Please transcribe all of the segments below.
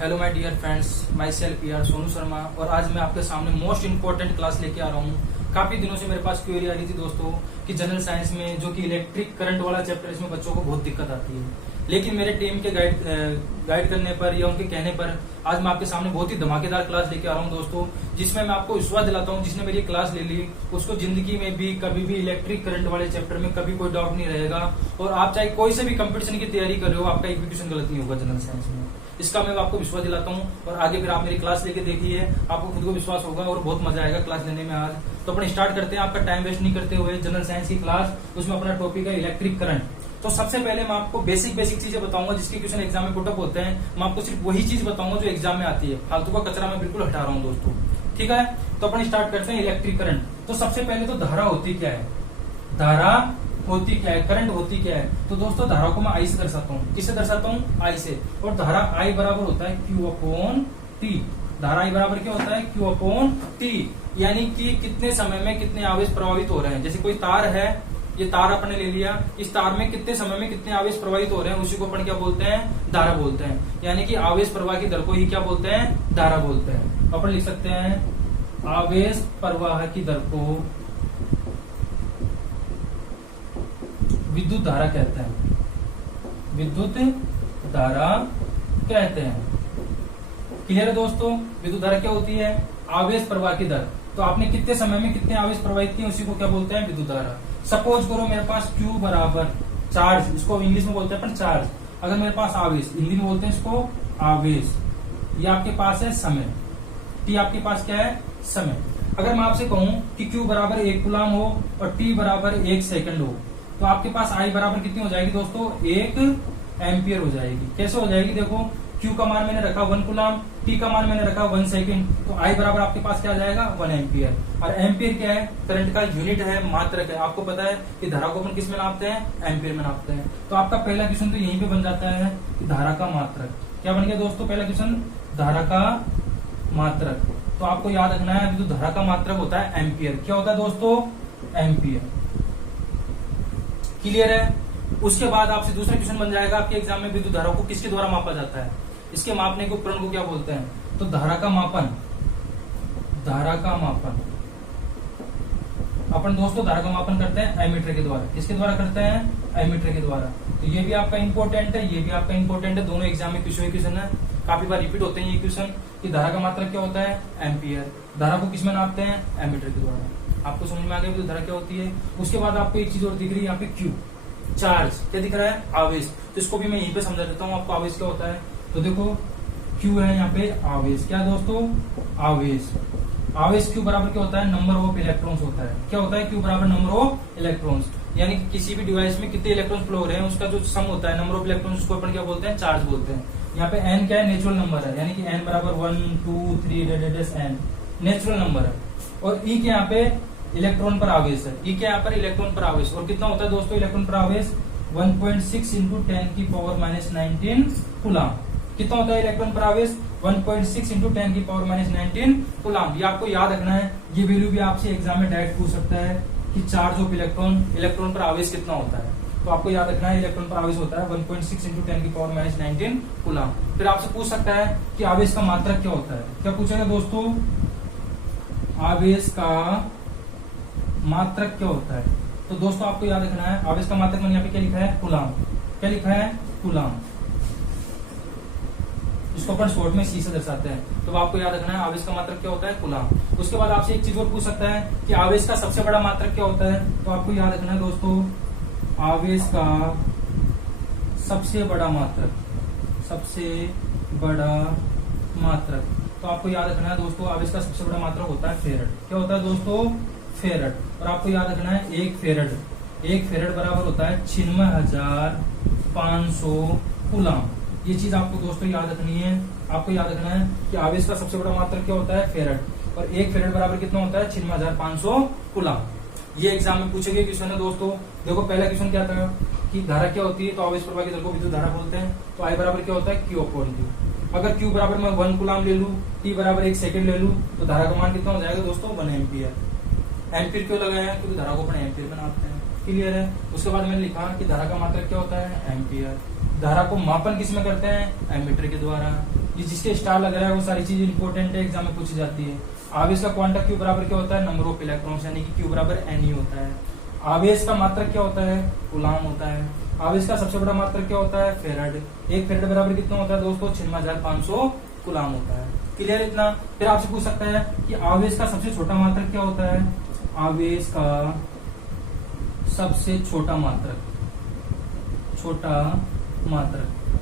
Hello my dear friends, myself यार सोनू शर्मा। और आज मैं आपके सामने मोस्ट इंपॉर्टेंट क्लास लेके आ रहा हूँ। काफी दिनों से मेरे पास क्वेरी आ रही थी दोस्तों कि जनरल साइंस में जो कि इलेक्ट्रिक करंट वाला चैप्टर, इसमें बच्चों को बहुत दिक्कत आती है। लेकिन मेरे टीम के गाइड करने पर या उनके कहने पर आज मैं आपके सामने बहुत ही धमाकेदार क्लास लेके आ रहा हूँ दोस्तों, जिसमें मैं आपको विश्वास दिलाता हूँ जिसने मेरी क्लास ले ली उसको जिंदगी में भी कभी भी इलेक्ट्रिक करंट वाले चैप्टर में कभी कोई डाउट नहीं रहेगा। और आप चाहे कोई से भी कंपटीशन की तैयारी कर रहे हो, आपका एक भी क्वेश्चन गलत नहीं होगा जनरल साइंस में। इसका मैं आपको विश्वास दिलाता हूँ। और आगे फिर आप मेरी क्लास लेके देखिए, आपको खुद को विश्वास होगा और बहुत मजा आएगा क्लास लेने में। आज तो अपने स्टार्ट करते हैं, आपका टाइम वेस्ट नहीं करते हुए जनरल साइंस की क्लास। उसमें अपना टॉपिक है इलेक्ट्रिक करंट। तो सबसे पहले मैं आपको बेसिक चीजें बताऊंगा जिसके क्वेश्चन एग्जाम में पुटअप होते हैं। मैं आपको सिर्फ वही चीज बताऊंगा जो एग्जाम में आती है, फालतू का कचरा मैं बिल्कुल हटा रहा हूँ दोस्तों, ठीक है। तो अपन स्टार्ट करते हैं इलेक्ट्रिक करंट। तो सबसे पहले तो धारा होती क्या है, धारा होती क्या है, करंट होती क्या है। तो दोस्तों धारा को मैं आई से दर्शाता हूँ। किससे दर्शाता हूँ? आई से। और धारा आई बराबर होता है Q अपॉन टी। धारा आई बराबर क्या होता है? Q upon T. यानी कि कितने समय में कितने आवेश प्रभावित हो रहे हैं। जैसे कोई तार है, ये तार अपन ने ले लिया, इस तार में कितने समय में कितने आवेश प्रवाहित हो रहे हैं, उसी को अपन क्या बोलते हैं? धारा बोलते हैं। यानी कि आवेश प्रवाह की दर को ही क्या बोलते हैं? धारा बोलते हैं। अपन लिख सकते हैं आवेश प्रवाह की दर को विद्युत धारा कहते हैं। विद्युत धारा कहते हैं। क्लियर है दोस्तों? विद्युत धारा क्या होती है? आवेश प्रवाह की दर। तो आपने कितने समय में कितने आवेश प्रवाहित किए, उसी को क्या बोलते हैं? विद्युत धारा। सपोज करो मेरे पास Q बराबर चार्ज, इसको इंग्लिश में बोलते हैं अपन चार्ज। अगर मेरे पास आवेश, हिंदी में बोलते हैं इसको आवेश, ये आपके पास है समय, T आपके पास क्या है? समय। अगर मैं आपसे कहूं कि Q बराबर 1 कूलाम हो और T बराबर 1 सेकंड हो, तो आपके पास I बराबर कितनी हो जाएगी दोस्तों? 1 एम्पियर हो जाएगी। कैसे हो जाएगी? देखो, Q का मान मैंने रखा 1 कूलाम, T का मान मैंने रखा 1 सेकंड, तो I बराबर आपके पास क्या आ जाएगा? 1 एम्पियर। और एम्पियर क्या है? करंट का यूनिट है, मात्रक है। आपको पता है कि धारा को अपन किस में नापते हैं? एम्पियर में नापते हैं। तो आपका पहला क्वेश्चन तो यहीं पे बन जाता है कि धारा का मात्रक क्या बन गया दोस्तों? पहला क्वेश्चन धारा का मात्रक। तो आपको याद रखना है अभी तो धारा का मात्रक होता है एम्पियर। क्या होता है दोस्तों? एम्पियर। क्लियर है? उसके बाद आपसे दूसरा क्वेश्चन बन जाएगा आपके एग्जाम में, विद्युत धारा को किसके द्वारा मापा जाता है, इसके मापने के उपकरण को क्या बोलते हैं? तो धारा का मापन, धारा का मापन अपन दोस्तों धारा का मापन करते हैं एमीटर के द्वारा। किसके द्वारा करते हैं? एमीटर के द्वारा। तो ये भी आपका इंपॉर्टेंट है, ये भी आपका इंपॉर्टेंट है। दोनों एग्जाम में क्वेश्चन है, काफी बार रिपीट होते हैं ये क्वेश्चन कि धारा का मात्रक क्या होता है? एम्पियर। धारा को किसमें नापते हैं? एमीटर के द्वारा। आपको समझ में आ गया धारा क्या होती है? उसके बाद आपको एक चीज और दिख रही है यहाँ पे, Q चार्ज। क्या दिख रहा है? आवेश। तो इसको भी मैं यहीं पे समझा देता हूँ आपको आवेश क्या होता है। तो देखो Q है यहाँ पे आवेश। क्या दोस्तों? आवेश। आवेश Q बराबर क्या होता है? नंबर ऑफ इलेक्ट्रॉन्स होता है। क्या होता है? Q बराबर नंबर ऑफ इलेक्ट्रॉन्स। यानी कि किसी भी डिवाइस में कितने इलेक्ट्रॉन्स फ्लो हो रहे हैं उसका जो सम होता है, नंबर ऑफ इलेक्ट्रॉन्स, उसको अपन क्या बोलते हैं? चार्ज बोलते हैं। यहाँ पे n क्या है? नेचुरल नंबर है, यानी कि n बराबर 1 2 3 n नेचुरल नंबर है। और E के यहाँ पे इलेक्ट्रॉन पर आवेश है। E के यहाँ पर इलेक्ट्रॉन पर आवेश। और कितना होता है दोस्तों इलेक्ट्रॉन पर आवेश? 1.6 इंटू 10 की पावर माइनस 19 कूलाम। कितना होता है इलेक्ट्रॉन पर आवेश? 1.6 इंटू 10 की पावर माइनस 19 कूलाम। ये आपको याद रखना है। ये वैल्यू भी आपसे एग्जाम में डायरेक्ट पूछ सकता है कि चार्ज ऑफ इलेक्ट्रॉन, इलेक्ट्रॉन पर आवेश कितना होता है। तो आपको याद रखना है इलेक्ट्रॉन पर आवेश होता है 1.6 इंटू 10 की पावर माइनस 19 कूलाम। फिर आपसे पूछ सकता है कि आवेश का मात्रक क्या होता है। क्या पूछेगा दोस्तों? आवेश का मात्रक क्या होता है। तो दोस्तों आपको याद रखना है आवेश का मात्रक मैंने यहाँ पे क्या लिखा है? कूलाम। क्या लिखा है? कूलाम। इसको अपन शॉर्ट में C से दर्शाते हैं। तो आपको याद रखना है आवेश का मात्रक क्या होता है? कूलाम। उसके बाद आपसे एक चीज और पूछ सकता है कि आवेश का सबसे बड़ा मात्रक क्या होता है। तो आपको याद रखना है दोस्तों आवेश का सबसे बड़ा मात्रक, सबसे बड़ा मात्रक। तो आपको याद रखना है दोस्तों आवेश का सबसे बड़ा मात्रक होता है फेरड। क्या होता है दोस्तों? फेरड। और आपको याद रखना है 1 फेरड, 1 फेरड बराबर होता है 96,500 कूलाम। ये चीज आपको दोस्तों याद रखनी है। आपको याद रखना है कि आवेश का सबसे बड़ा मात्रक क्या होता है? फेरड। और 1 फेरड बराबर कितना होता है? 96,500 कूलाम। ये एग्जाम में पूछे गए क्वेश्चन है दोस्तों। देखो पहला क्वेश्चन क्या था कि धारा क्या होती है, तो आवेश प्रवाह की दर को विद्युत धारा बोलते हैं। तो I बराबर क्या होता है? Q upon T। अगर Q बराबर मैं 1 कूलाम ले लू, T बराबर 1 सेकंड ले लू, तो धारा का मान कितना हो जाएगा दोस्तों? 1 एम्पियर। एम्पियर क्यों लगाया है? क्योंकि धारा को अपन एम्पियर में नापते हैं। क्लियर है? उसके बाद मैंने लिखा कि धारा का मात्रक क्या होता है? एम्पियर। धारा को मापन किस में करते हैं? एमीटर के द्वारा। ये जिसके स्टार लग रहा है वो सारी चीज इंपॉर्टेंट है, एग्जाम में पूछी जाती है। आवेश का क्वांटा क्यू बराबर क्या होता है, नंबर ऑफ इलेक्ट्रॉन्स, यानी कि क्यू बराबर N होता है। आवेश का मात्रक क्या होता है, कूलाम होता है। आवेश का सबसे बड़ा मात्रक क्या होता है, फेराड। एक फेराड बराबर कितना होता है दोस्तों, 96,500 कूलाम होता है। क्लियर इतना। फिर आपसे पूछ सकता है कि आवेश का सबसे छोटा मात्रक क्या होता है, आवेश का सबसे छोटा मात्रक,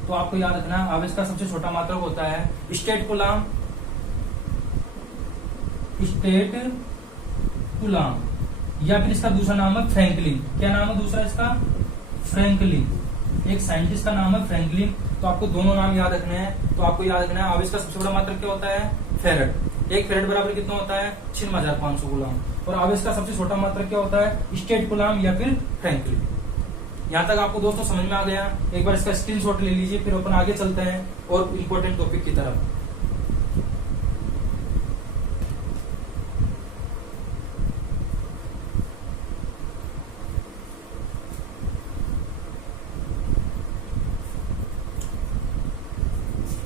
तो आपको याद रखना है आवेश का सबसे छोटा मात्रक होता है स्टेट कूलाम, या फिर इसका दूसरा नाम है फ्रैंकलिन। क्या नाम है दूसरा इसका, फ्रैंकलिन। एक साइंटिस्ट का नाम है फ्रैंकलिन। तो आपको दोनों नाम याद रखने हैं। तो आपको याद रखना है आवेश का सबसे बड़ा मात्रक क्या होता है, फेराड। एक फेराड बराबर कितना होता है, 96,500 कूलाम। और आवेश का सबसे छोटा मात्रक क्या होता है, स्टेट कूलाम या फिर फ्रैंकलिन। यहाँ तक आपको दोस्तों समझ में आ गया। एक बार इसका स्क्रीनशॉट ले लीजिए, फिर अपन आगे चलते हैं और इम्पोर्टेंट टॉपिक की तरफ।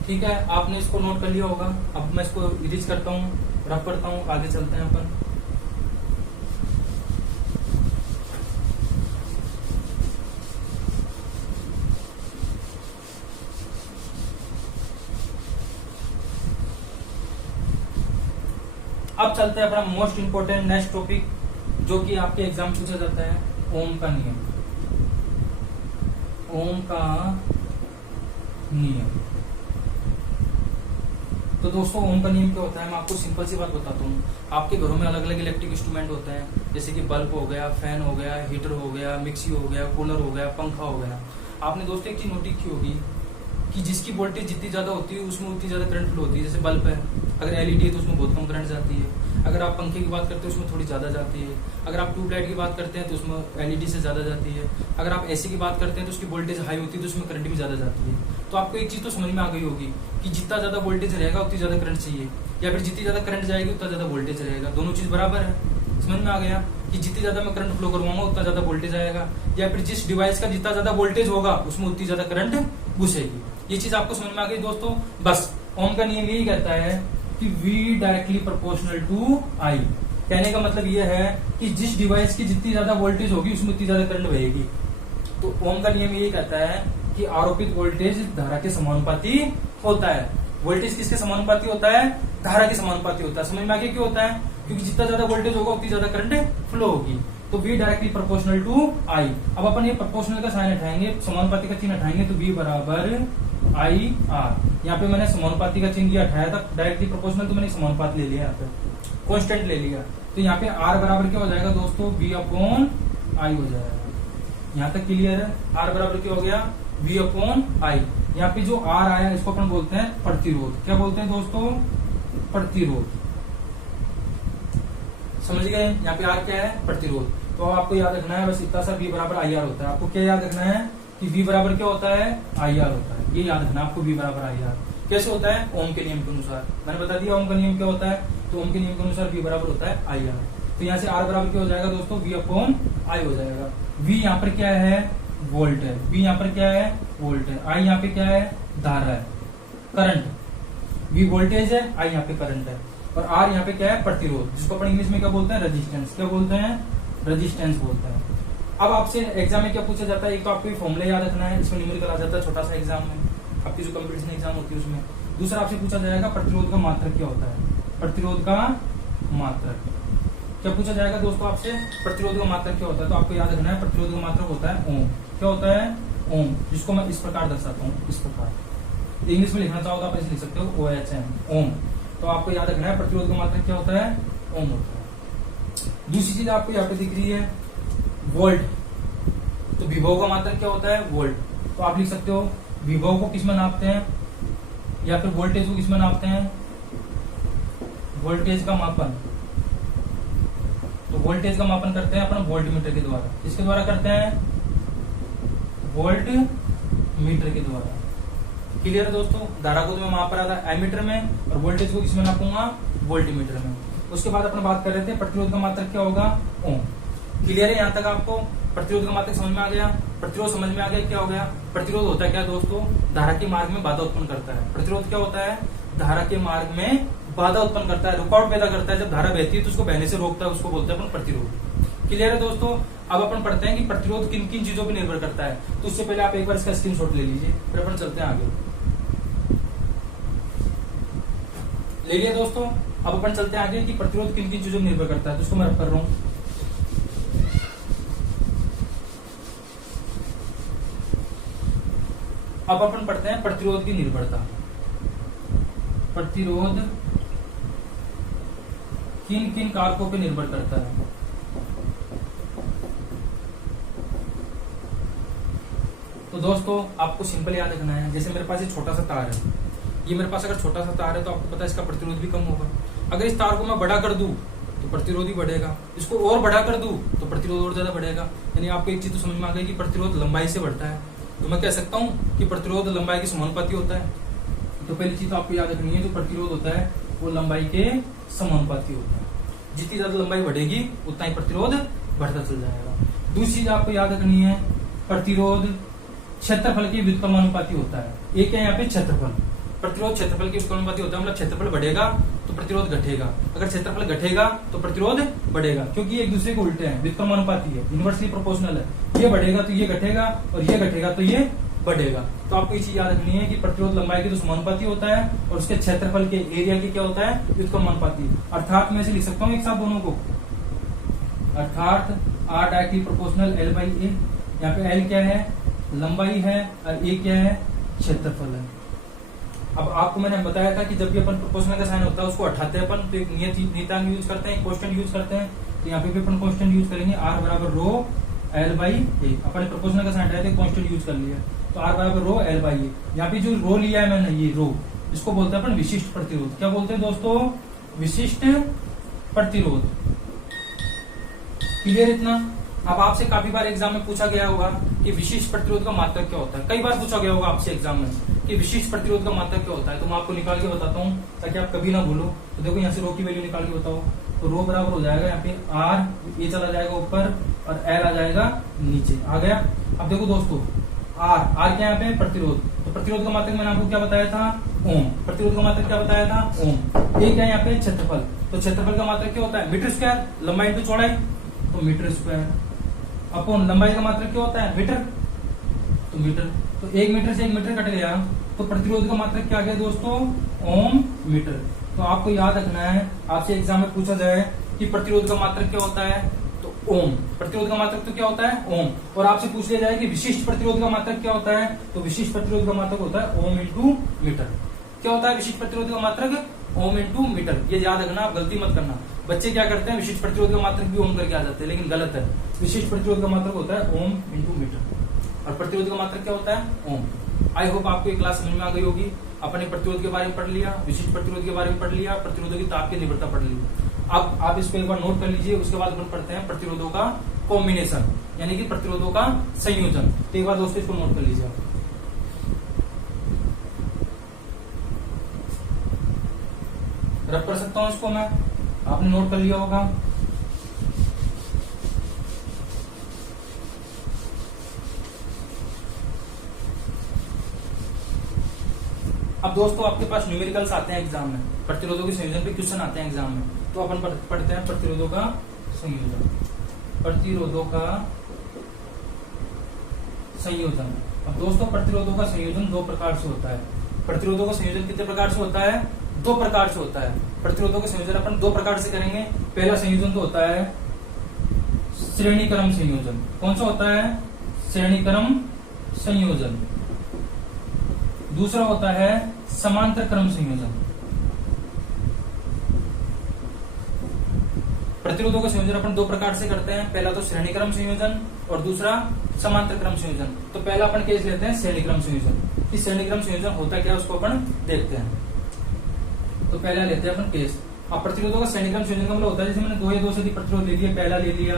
ठीक है, आपने इसको नोट कर लिया होगा। अब मैं इसको इरेज करता हूँ, रफ करता हूँ, आगे चलते हैं अपन। अब चलते हैं अपना मोस्ट इंपोर्टेंट नेक्स्ट टॉपिक, जो कि आपके एग्जाम पूछा जाता है, ओम का नियम। ओम का नियम। तो दोस्तों ओम का नियम क्या होता है, मैं आपको सिंपल सी बात बताता हूँ। आपके घरों में अलग अलग इलेक्ट्रिक इंस्ट्रूमेंट होते हैं, जैसे कि बल्ब हो गया, फैन हो गया, हीटर हो गया, मिक्सी हो गया, कूलर हो गया, पंखा हो गया। आपने दोस्तों एक चीज नोटिस की होगी कि जिसकी वोल्टेज जितनी ज्यादा होती है उसमें उतनी ज्यादा करंट फ्लो होती है। जैसे बल्ब है, अगर एलईडी है तो उसमें बहुत कम करंट जाती है। अगर आप पंखे की बात करते हैं उसमें थोड़ी ज्यादा जाती है। अगर आप ट्यूबलाइट की बात करते हैं तो उसमें एलईडी से ज्यादा जाती है। अगर आप एसी की बात करते हैं तो उसकी वोल्टेज हाई होती है तो उसमें करंट भी ज्यादा जाती है। तो आपको एक चीज तो समझ में आ गई होगी कि जितना ज्यादा वोल्टेज रहेगा उतनी ज्यादा करंट चाहिए, या फिर जितनी ज्यादा करंट जाएगी उतना ज्यादा वोल्टेज रहेगा। दोनों चीज बराबर है। समझ में आ गया कि जितनी ज्यादा मैं करंट फ्लो करवाऊंगा उतना ज्यादा वोल्टेज आएगा, या फिर जिस डिवाइस का जितना ज्यादा वोल्टेज होगा उसमें उतनी ज्यादा करंट घुसेगी। ये चीज आपको समझ में आ गई दोस्तों। बस ओम का नियम यही कहता है कि V directly proportional to I। कहने का मतलब ये है कि जिस डिवाइस की जितनी ज्यादा वोल्टेज होगी उसमें उतनी ज्यादा करंट बहेगी। तो ओम का नियम यही कहता है कि आरोपित वोल्टेज धारा के समानुपाती होता है। वोल्टेज किसके समानुपाती होता है, धारा के समानुपाती होता है। समझ में आ गया क्यों होता है, क्योंकि जितना ज्यादा वोल्टेज होगा उतनी ज्यादा करंट फ्लो होगी। तो V directly proportional to I। अब अपन ये प्रोपोर्शनल का साइन हटाएंगे, समानुपाती का चिन्ह हटाएंगे, तो V बराबर IR। यहाँ पे मैंने समानुपाती का चिन्ह हटाया था, डायरेक्टली प्रोपोर्शनल तो मैंने समानुपात ले लिया, यहाँ पे कांस्टेंट ले लिया। तो यहाँ पे R बराबर क्या हो जाएगा दोस्तों, V अपॉन I हो जाएगा। यहाँ तक क्लियर है। R बराबर क्या हो गया, V अपॉन I। यहाँ पे जो R आया इसको अपन बोलते हैं प्रतिरोध। क्या बोलते हैं दोस्तों, प्रतिरोध। समझ गए। यहाँ पे R क्या है, प्रतिरोध। तो आपको याद रखना है बस इतना सा, V बराबर IR होता है। आपको क्या याद रखना है कि V बराबर क्या होता है, IR होता है। ये याद रखना आपको, V बराबर IR कैसे होता है, ओम के नियम के अनुसार। मैंने बता दिया ओम का नियम क्या होता है। तो ओम के नियम के अनुसार V बराबर होता है IR। तो यहाँ से R बराबर क्या हो जाएगा दोस्तों, V अपॉन I हो जाएगा। V यहाँ पर क्या है, वोल्ट है। V यहाँ पर क्या है, वोल्ट है। I यहाँ पे क्या है, धारा है, करंट। V वोल्टेज है, I यहाँ पे करंट है। और R यहाँ पे क्या है, प्रतिरोध, जिसको अपन इंग्लिश में क्या बोलते हैं, रेजिस्टेंस। क्या बोलते हैं, रेजिस्टेंस बोलते हैं। अब आपसे एग्जाम में क्या पूछा जाता है, एक तो आपको फॉर्मूला याद रखना है, इसमें न्यूमेरिकल आ जाता है छोटा सा एग्जाम में, आपकी जो कंपटीशन एग्जाम होती है उसमें। दूसरा आपसे पूछा जाएगा प्रतिरोध का मात्रक क्या होता है, प्रतिरोध का मात्रक क्या पूछा जाएगा दोस्तों आपसे, प्रतिरोध का मात्रक क्या होता है। तो आपको याद रखना है प्रतिरोध का मात्रक होता है ओम। क्या होता है, ओम, जिसको मैं इस प्रकार दर्शाता हूँ, इस प्रकार। इंग्लिश में लिखना चाहो तो आप ऐसे लिख सकते हो, OHM, ओम। तो आपको याद रखना है प्रतिरोध का मात्रक क्या होता है, ओम होता है। दूसरी चीज आपको यहाँ पे दिख रही है वोल्ट। तो विभव का मात्रक क्या होता है, वोल्ट। तो आप लिख सकते हो विभव को किसमें नापते हैं, या फिर वोल्टेज को किसमें नापते हैं, वोल्टेज का मापन। तो वोल्टेज का मापन करते हैं अपन वोल्टमीटर के द्वारा। किसके द्वारा करते हैं, वोल्ट मीटर के द्वारा। क्लियर है दोस्तों। धारा को तो मैं माप रहा था एमीटर में, और वोल्टेज को किसमें नापूंगा, वोल्टमीटर में। उसके बाद अपन बात कर रहे थे प्रतिरोध का मात्रक क्या होगा, ओम। क्लियर है यहाँ तक आपको, प्रतिरोध का मात्रक समझ में आ गया। प्रतिरोध समझ में आ गया क्या हो गया। प्रतिरोध होता है क्या दोस्तों, धारा के मार्ग में बाधा उत्पन्न करता है। प्रतिरोध क्या होता है, धारा के मार्ग में बाधा उत्पन्न करता है, रुकावट पैदा करता है। जब धारा बहती है तो उसको बहने से रोकता है, उसको बोलते हैं अपन प्रतिरोध। क्लियर है दोस्तों। अब अपन पढ़ते हैं कि प्रतिरोध किन किन चीजों पर निर्भर करता है। तो उससे पहले आप एक बार इसका स्क्रीनशॉट ले लीजिए, फिर अपन चलते हैं आगे। ले लिया दोस्तों। अब अपन चलते हैं आगे कि प्रतिरोध किन किन चीजों पर निर्भर करता है। तो उसको मैं रब कर रहा हूं। अब अपन पढ़ते हैं प्रतिरोध की निर्भरता। प्रतिरोध किन किन कारकों पर निर्भर करता है। तो दोस्तों आपको सिंपल याद रखना है, जैसे मेरे पास ये छोटा सा तार है, ये मेरे पास अगर छोटा सा तार है तो आपको पता है इसका प्रतिरोध भी कम होगा। अगर इस तार को मैं बड़ा कर दूं तो प्रतिरोध ही बढ़ेगा, इसको और बड़ा कर दूं तो प्रतिरोध और ज्यादा बढ़ेगा। यानी आपको एक चीज तो समझ में आ गई कि प्रतिरोध लंबाई से बढ़ता है। तो मैं कह सकता हूं कि प्रतिरोध लंबाई के समानुपाती होता है। तो पहली चीज तो आपको याद रखनी है, जो प्रतिरोध होता है वो लंबाई के समानुपाती होता है। जितनी ज्यादा लंबाई बढ़ेगी उतना ही प्रतिरोध बढ़ता चल जाएगा। दूसरी चीज आपको याद रखनी है, प्रतिरोध क्षेत्रफल के व्युत्क्रमानुपाती होता है। एक है यहाँ पे क्षेत्रफल। प्रतिरोध क्षेत्रफल के व्युत्क्रमानुपाती होता है, मतलब क्षेत्रफल बढ़ेगा तो प्रतिरोध घटेगा, अगर क्षेत्रफल घटेगा तो प्रतिरोध बढ़ेगा, क्योंकि एक दूसरे को उल्टे हैं, व्युत्क्रमानुपाती है, इनवर्सली प्रोपोर्शनल है। ये बढ़ेगा तो ये घटेगा और ये घटेगा तो ये बढ़ेगा। तो आपको ये चीज याद रखनी है कि प्रतिरोध लंबाई के तो समानुपाती होता है और उसके क्षेत्रफल के एरिया के क्या होता है, व्युत्क्रमानुपाती। अर्थात मैं इसे लिख सकता हूँ एक साथ दोनों को, अर्थात R directly proportional L by A। यहाँ पे L क्या है, लंबाई है, और A क्या है, क्षेत्रफल है। अब आपको मैंने बताया था कि जब भी अपन प्रोपोर्शनल का साइन होता है उसको हटाते हैं अपन, तो एक नियतांक यूज करते हैं, कांस्टेंट यूज करते हैं। तो यहाँ पे भी अपन कांस्टेंट यूज करेंगे, R बराबर रो L by A। Upon proportional का साइन हटाए थे, कांस्टेंट यूज कर लिया, तो R बराबर रो L बाई A। यहाँ पे जो रो लिया है मैंने, ये रो, इसको बोलते हैं अपन विशिष्ट प्रतिरोध। क्या बोलते हैं दोस्तों, विशिष्ट प्रतिरोध। क्लियर इतना। अब आपसे काफी बार एग्जाम में पूछा गया होगा कि विशिष्ट प्रतिरोध का मात्रक क्या होता है। कई बार पूछा गया होगा आपसे एग्जाम में कि विशिष्ट प्रतिरोध का मात्रक क्या होता है। तो मैं आपको निकाल के बताता हूँ ताकि आप कभी ना भूलो। तो देखो यहाँ से रो की वैल्यू निकाल के बताओ, तो रो बराबर हो जाएगा यहाँ पे R, ये चला जाएगा ऊपर और L आ जाएगा नीचे, आ गया। अब देखो दोस्तों, R क्या यहाँ पे प्रतिरोध, तो प्रतिरोध का मात्रक मैंने आपको क्या बताया था, ओम। प्रतिरोध का मात्रक क्या बताया था, ओम। एक है यहाँ पे क्षेत्रफल, तो क्षेत्रफल का मात्रक क्या होता है, मीटर स्क्वायर, लंबाई इंटू चौड़ाई, तो मीटर स्क्वायर। अपॉन लंबाई का मात्रक क्या होता है, मीटर, तो मीटर। तो 1 मीटर से 1 मीटर कट गया, तो प्रतिरोध का मात्रक क्या आ गया दोस्तों, ओम मीटर। तो आपको याद रखना है, आपसे एग्जाम में पूछा जाए कि प्रतिरोध का मात्रक क्या होता है, तो ओम। प्रतिरोध का मात्रक तो क्या होता है, ओम। और आपसे पूछ लिया जाए कि विशिष्ट प्रतिरोध का मात्रक क्या होता है, तो विशिष्ट प्रतिरोध का मात्रक होता है ओम इंटू मीटर। क्या होता है विशिष्ट प्रतिरोध का मात्रक, ओम इंटू मीटर। ये याद रखना, आप गलती मत करना। बच्चे क्या करते हैं, विशिष्ट प्रतिरोध का मात्रक भी ओम करके आ जाते हैं, लेकिन गलत है। विशिष्ट प्रतिरोध का मात्रक होता है ओम इंटू मीटर और प्रतिरोध का मात्रक क्या होता है, ओम। आई होप आपको ये क्लास समझ में आ गई होगी। अपने प्रतिरोध के बारे में पढ़ लिया, विशिष्ट प्रतिरोध के बारे में पढ़ लिया, प्रतिरोधों की ताप की निर्भरता पढ़ ली। अब आप इसको एक बार नोट कर लीजिए। उसके बाद अपन पढ़ते हैं प्रतिरोधों का कॉम्बिनेशन, यानी कि प्रतिरोधों का संयोजन। तो एक बार दोस्तों इसको नोट कर लीजिए आप। रख कर सकता हूं इसको मैं, आपने नोट कर लिया होगा। अब दोस्तों आपके पास न्यूमेरिकल्स आते हैं एग्जाम में, प्रतिरोधों के संयोजन पे क्वेश्चन आते हैं एग्जाम में। तो अपन पढ़ते हैं प्रतिरोधों का संयोजन। प्रतिरोधों का संयोजन। अब दोस्तों प्रतिरोधों का संयोजन दो प्रकार से होता है। प्रतिरोधों का संयोजन कितने प्रकार से होता है, दो प्रकार से होता है। प्रतिरोधों का संयोजन अपन दो प्रकार से करेंगे। पहला संयोजन तो होता है श्रेणीक्रम संयोजन। कौन सा होता है, श्रेणीक्रम संयोजन। दूसरा होता है समांतर क्रम संयोजन। प्रतिरोधों का संयोजन अपन दो प्रकार से करते हैं। पहला तो श्रेणीक्रम संयोजन और दूसरा समांतर क्रम संयोजन। तो पहला अपन केस लेते हैं श्रेणीक्रम संयोजन। इस श्रेणीक्रम संयोजन होता क्या है उसको अपन देखते हैं। तो पहला लेते हैं अपन केस। अब प्रतिरोधों का श्रेणीक्रम संयोजन का मतलब होता है जैसे मैंने 2 या 2 से अधिक प्रतिरोध ले लिया, पहला ले लिया,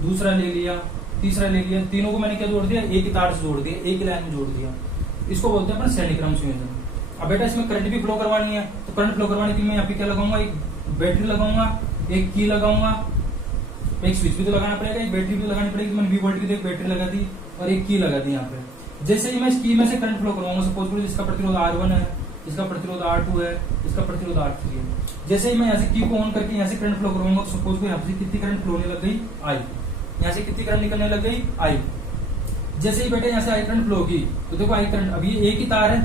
दूसरा ले लिया, तीसरा ले लिया, तीनों को मैंने क्या जोड़ दिया, एक ही तार से जोड़ दिया, एक ही लाइन में जोड़ दिया। इसको बोलते हैं अपन श्रेणीक्रम संयोजन। अब बेटा इसमें करंट भी फ्लो करवानी है, तो करंट फ्लो करवाने के लिए मैं यहाँ पे क्या लगाऊंगा, एक बैटरी लगाऊंगा, एक की लगाऊंगा, एक स्विच भी तो लगाना पड़ेगा, एक बैटरी भी लगानी पड़ेगी। मैंने 20 वोल्ट की तो एक बैटरी लगा दी और एक की लगा दी यहाँ पे। जैसे ही मैं इस की में से करंट फ्लो करूंगा, सपोज करो इसका प्रतिरोध R1 है, इसका प्रतिरोध R2 है, इसका प्रतिरोध R3 है। जैसे ही मैं यहाँ से की को ऑन करके यहाँ से करंट फ्लो करूंगा, तो सपोज को यहाँ से कितनी करंट फ्लो होने लग गई, I। यहाँ से कितनी करंट निकलने लग गई, I। जैसे ही बेटे यहाँ से आई करंट फ्लो होगी, तो देखो आई करंट, अभी एक ही तार है,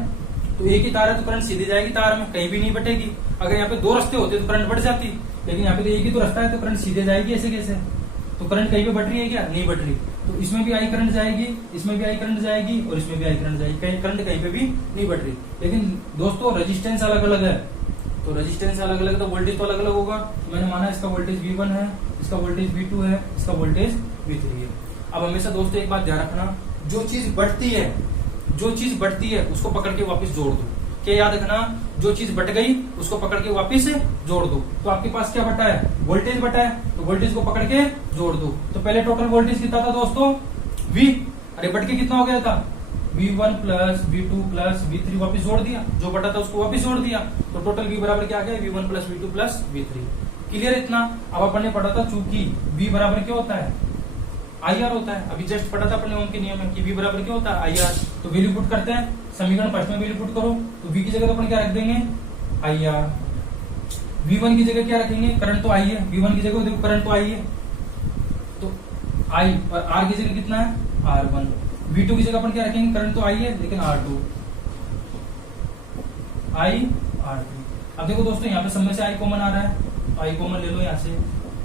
तो एक ही तार है तो करंट सीधी जाएगी तार में, कहीं भी नहीं बटेगी। अगर यहाँ पे दो रास्ते होते तो करंट बढ़ जाती, लेकिन यहाँ पे तो एक ही तो रास्ता है, तो करंट सीधे जाएगी ऐसे कैसे? तो करंट कहीं पे बढ़ रही है क्या? नहीं बढ़ रही। तो इसमें भी आई करंट जाएगी, इसमें भी आई करंट जाएगी, और इसमें भी आई करंट जाएगी, कहीं करंट कहीं पे भी नहीं बढ़ रही। लेकिन दोस्तों रेजिस्टेंस अलग अलग है, तो रेजिस्टेंस अलग अलग तो वोल्टेज तो अलग अलग होगा। तो मैंने माना इसका वोल्टेज V1 है, इसका वोल्टेज V2 है, इसका वोल्टेज V3 है। अब हमेशा दोस्तों एक बात ध्यान रखना, जो चीज बढ़ती है, जो चीज बढ़ती है उसको पकड़ के वापस जोड़ दो। क्या याद रखना, जो चीज बढ़ गई उसको पकड़ के वापस जोड़ दो। तो आपके पास क्या बटा है? वोल्टेज बटा है, तो वोल्टेज को पकड़ के जोड़ दो। तो पहले टोटल वोल्टेज कितना था दोस्तों? V। अरे बढ़ के कितना हो गया था? V1 plus V2 plus V3 वापस जोड़ दिया, जो बटा था उसको वापस जोड़ दिया, तो टोटल V बराबर क्या आ गया? V1 plus V2 plus V3। Clear इतना? अब अपन ने पढ़ा था चूंकि V बराबर क्या होता है? IR होता है। अभी जस्ट पढ़ा था अपने ओम के नियम में कि V बराबर क्या होता है? IR। तो वैल्यू पुट करते हैं, समीकरण फर्स्ट में वैल्यू पुट करो, तो V की जगह तो अपन क्या रख देंगे? IR। V1 की जगह क्या रखेंगे? करंट तो I है, V1 की जगह देखो करंट तो I है, तो I, और R की जगह कितना है? R1। V2 की जगह अपन क्या रखेंगे? करंट तो I है लेकिन R2, I R3। अब देखो दोस्तों यहाँ पे सब में से I कॉमन आ रहा है, तो I कॉमन ले लो यहाँ से,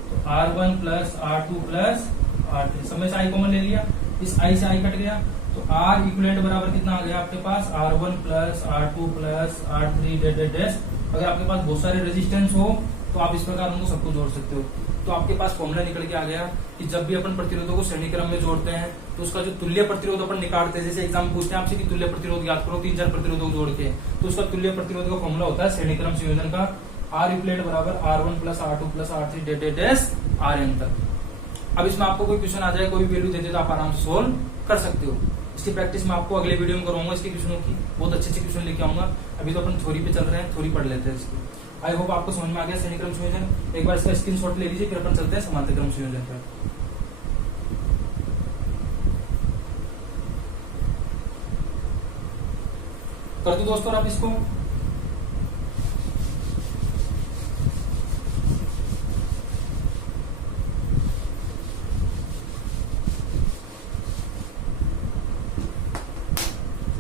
तो R1 plus R2 plus R3, सब में से I कॉमन ले लिया, इस I से I कट गया, तो R इक्विवेलेंट बराबर कितना आ गया आपके पास? R1 plus R2 plus R3 dash dash dash. अगर आपके पास बहुत सारे रेजिस्टेंस हो तो आप इस प्रकार उनको सबको जोड़ सकते हो। तो आपके पास फॉर्मूला निकल के आ गया कि जब भी अपन प्रतिरोधों को श्रेणी क्रम में जोड़ते हैं तो उसका जो तुल्य प्रतिरोध अपन निकालते हैं, जैसे एग्जाम पूछते हैं आपसे कि तुल्य प्रतिरोध याद करो 3-4 प्रतिरोधों को जोड़ के, तो उसका तुल्य प्रतिरोध का फॉर्मूला होता है श्रेणी क्रम संयोजन का, R इक्विवेलेंट बराबर R1 plus R2 plus R3 dash dash dash Rn तक। अब इसमें आपको कोई क्वेश्चन आ जाए, कोई वैल्यू दे दे तो आप आराम से सोल्व कर सकते हो। इसकी प्रैक्टिस मैं आपको अगले वीडियो में करवाऊंगा, इसके क्वेश्चनों की बहुत अच्छे क्वेश्चन लेके आऊंगा। अभी तो अपन थ्योरी पे चल रहे हैं, थ्योरी पढ़ लेते हैं इसकी। आई होप आपको समझ में आ गया श्रेणी क्रम संयोजन। एक बार इसका स्क्रीनशॉट ले लीजिए, फिर अपन चलते हैं समांतर क्रम संयोजन पर। कर दो दोस्तों आप इसको।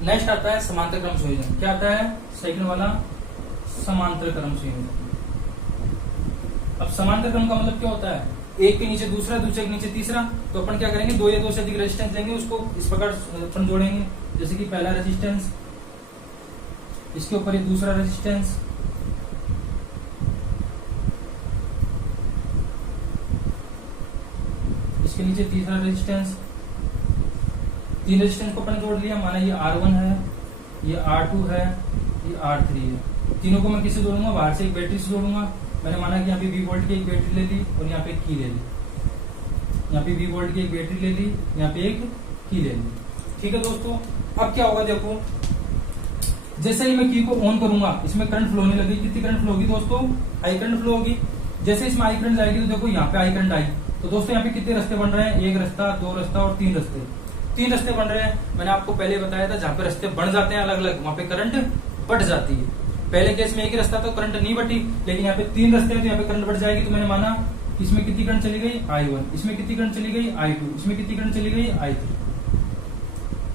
नेक्स्ट आता है समांतर क्रम संयोजन। क्या आता है? सेकंड वाला समांतर क्रम संयोजन। अब समांतर क्रम का मतलब क्या होता है? एक के नीचे दूसरा, दूसरे के नीचे तीसरा। तो अपन क्या करेंगे? दो या दो से अधिक रेजिस्टेंस लेंगे, उसको इस प्रकार अपन जोड़ेंगे। जैसे कि पहला रेजिस्टेंस, इसके ऊपर ये दूसरा रेजिस्टेंस, इसके नीचे तीसरा रेजिस्टेंस। तीन रेजिस्टेंस को अपन जोड़ लिया, माना ये R1 है, ये R2 है, ये R3 है। तीनों को मैं किससे जोड़ूंगा? बाहर से एक बैटरी से जोड़ूंगा। मैंने माना कि यहाँ पे V वोल्ट की एक बैटरी ले ली और यहाँ पे एक की ले ली, यहाँ पे V वोल्ट की एक बैटरी ले ली, यहाँ पे एक की ले ली। ठीक है दोस्तों, अब क्या होगा देखो, जैसे ही मैं की को ऑन करूंगा इसमें करंट फ्लो होने लगी। कितनी करंट फ्लो होगी दोस्तों? आई करंट फ्लो होगी। जैसे इसमें आई करंट जाएगी तो देखो यहाँ पे आई करंट आई, तो दोस्तों यहाँ पे कितने रास्ते बन रहे हैं? एक रास्ता, दो रास्ता और तीन रास्ते। तीन रास्ते बन रहे हैं। मैंने आपको पहले बताया था जहां पे रास्ते बन जाते हैं अलग अलग, वहां पे करंट बढ़ जाती है। पहले केस में एक ही रास्ता तो करंट नहीं बढ़ी, लेकिन यहाँ पे तीन रास्ते हैं तो यहाँ पे करंट बढ़ जाएगी। तो मैंने माना इसमें कितनी करंट चली गई? I1, इसमें कितनी करंट चली गई? I2, इसमें कितनी करंट चली गई? I3।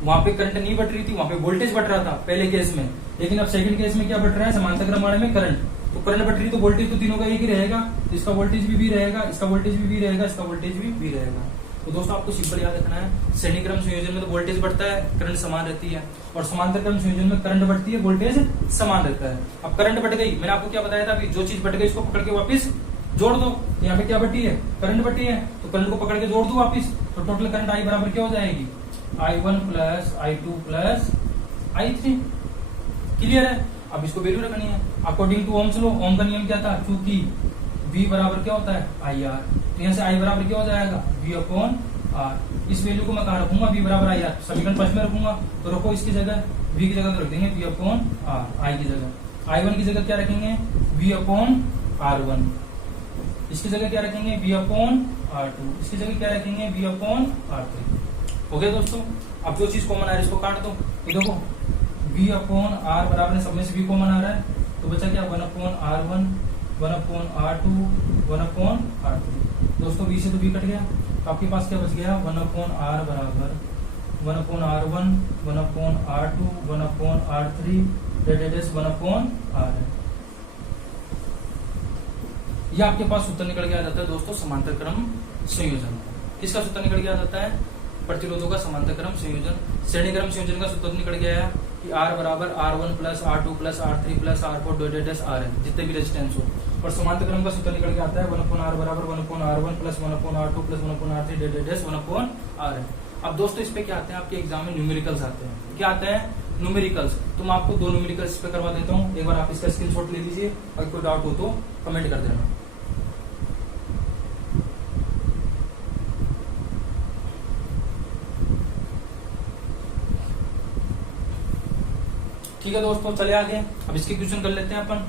वहां पे करंट नहीं बढ़ रही थी, वहां पे वोल्टेज बढ़ रहा था पहले केस में, लेकिन अब सेकंड केस में क्या बढ़ रहा है? समांतर क्रम वाले में करंट। तो करंट बढ़ रही तो वोल्टेज तो तीनों का एक ही रहेगा, तो इसका वोल्टेज भी रहेगा, इसका वोल्टेज भी रहेगा, इसका वोल्टेज भी रहेगा। तो दोस्तों आपको सिंपल याद रखना है, श्रेणी क्रम संयोजन में तो वोल्टेज बढ़ता है, करंट समान रहती है, और समांतर क्रम संयोजन में करंट बढ़ती है, वोल्टेज समान रहता है। अब करंट बढ़ गई, मैंने आपको क्या बताया था? जो चीज बढ़ गई उसको पकड़ के वापस जोड़ दो। यहाँ पे क्या बढ़ी है? करंट बढ़ी है, तो करंट को पकड़ के जोड़ दो वापस, तो टोटल करंट I बराबर क्या हो जाएगी? I1 plus I2 plus I3। Clear है? अब इसको वैल्यू रखनी है अकॉर्डिंग टू ओम्स लॉ। ओम का नियम क्या था? चूंकि V बराबर क्या होता है? IR, तो यहाँ से I बराबर क्या हो जाएगा? V upon R। इस वैल्यू को मैं कहा रखूंगा? V बराबर IR, समीकरण फर्स्ट में रखूंगा, तो रखो इसकी जगह V की जगह तो रख देंगे V अपॉन R, I की जगह। I1 की जगह क्या रखेंगे? V upon R1। इसकी जगह क्या रखेंगे? V upon R2। इसकी जगह क्या रखेंगे? V upon R3। हो गया दोस्तों। अब जो चीज कॉमन आ रहा है इसको काट दो। ये देखो v अपॉन आर बराबर है, सब में से v कॉमन आ रहा है, तो बचा क्या 1 upon R1, 1 upon R2, 1 upon R3। दोस्तों v से तो v कट गया, तो आपके पास क्या बच गया 1 अपॉन R बराबर 1 upon R1, 1 upon R2, 1 upon R3, that is 1 upon R है। ये आपके पास सूत्र निकल के आ जाता है दोस्तों समांतर क्रम संयोजन। किसका सूत्र निकल के आ जाता है? प्रतिरोधों का समांतर क्रम संयोजन। श्रेणी क्रम संयोजन का सूत्र निकल गया है कि R बराबर R1 plus R2 plus R3 plus R4 divided R है, जितने भी रेजिस्टेंस हो। और समांतर क्रम का सूत्र निकल के आता है 1 अपॉन R बराबर 1 upon R1 plus 1 upon R2 plus 1 upon R3 divided 1 upon R है। अब दोस्तों इस पे क्या आते हैं आपके एग्जाम में न्यूमेरिकल्स आते हैं। क्या आते हैं? न्यूमेरिकल्स। तो मैं आपको 2 न्यूमेरिकल्स इस पे करवा देता हूँ, एक बार आप इसका स्क्रीनशॉट ले लीजिए, अगर कोई डाउट हो तो कमेंट कर देना। ठीक है दोस्तों, चले आगे। अब इसके क्वेश्चन कर लेते हैं अपन।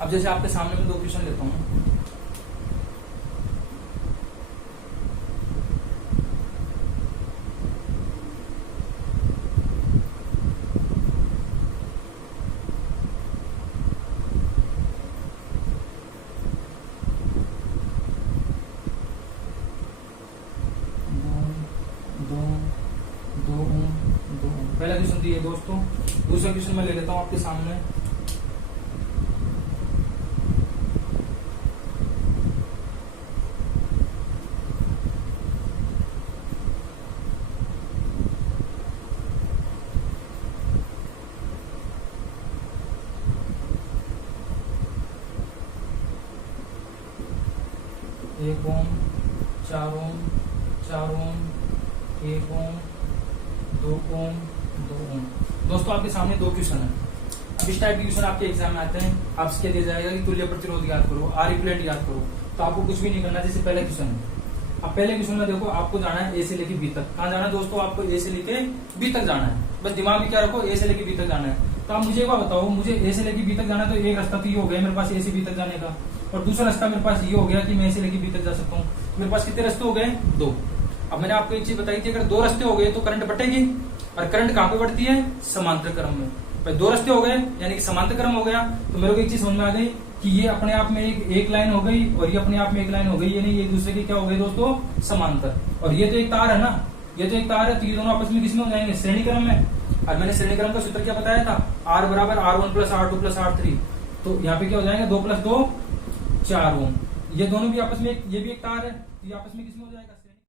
अब जैसे आपके सामने में 2 क्वेश्चन लेता हूं। पहला क्वेश्चन दिए दोस्तों, दूसरा क्वेश्चन मैं ले लेता हूं आपके सामने। एक ओम, 4 ओम, 4 ओम, 1 ओम, 2 ओम, 2 ओम। दोस्तों आपके सामने 2 क्वेश्चन है। अब इस टाइप के क्वेश्चन आपके एग्जाम में आते हैं, आपसे क्या दिया जाएगा कि तुल्य प्रतिरोध याद करो, R इक्विवेलेंट याद करो। तो आपको कुछ भी नहीं करना, जैसे पहला क्वेश्चन है। अब पहले क्वेश्चन में देखो आपको जाना है A से लेके B तक। कहाँ जाना है दोस्तों? आपको A से लेके B तक जाना है। बस दिमाग में क्या रखो, A से लेके B तक जाना है। तो आप मुझे एक बार बताओ, मुझे A से लेके B तक जाना है, तो एक रास्ता तो ये हो गया मेरे पास A से B तक जाने का, और दूसरा रास्ता मेरे पास ये हो गया कि मैं A से लेके B तक जा सकता हूँ। मेरे पास कितने रास्ते हो गए? 2। अब मैंने आपको एक चीज बताई थी, अगर 2 रास्ते हो गए तो करंट बटेगी, और करंट कहाँ पे बढ़ती है? समांतर क्रम में। भाई 2 रास्ते हो गए यानी कि समांतर क्रम हो गया, तो मेरे को एक चीज समझ में आ गई कि ये अपने आप में एक लाइन हो गई, और ये अपने आप में एक लाइन हो गई, यानी ये एक दूसरे की क्या हो गई दोस्तों? समांतर। और ये तो एक तार है ना, ये तो एक तार है, तो ये दोनों आपस में किसमें हो जाएंगे? श्रेणी क्रम में। और मैंने श्रेणी क्रम का सूत्र क्या बताया था? R बराबर R1 plus R2 plus R3। तो यहाँ पे क्या हो जाएगा? 2 + 2 4 ओम। ये दोनों भी आपस में, ये भी एक तार है, ये आपस में किसमें हो जाएगा?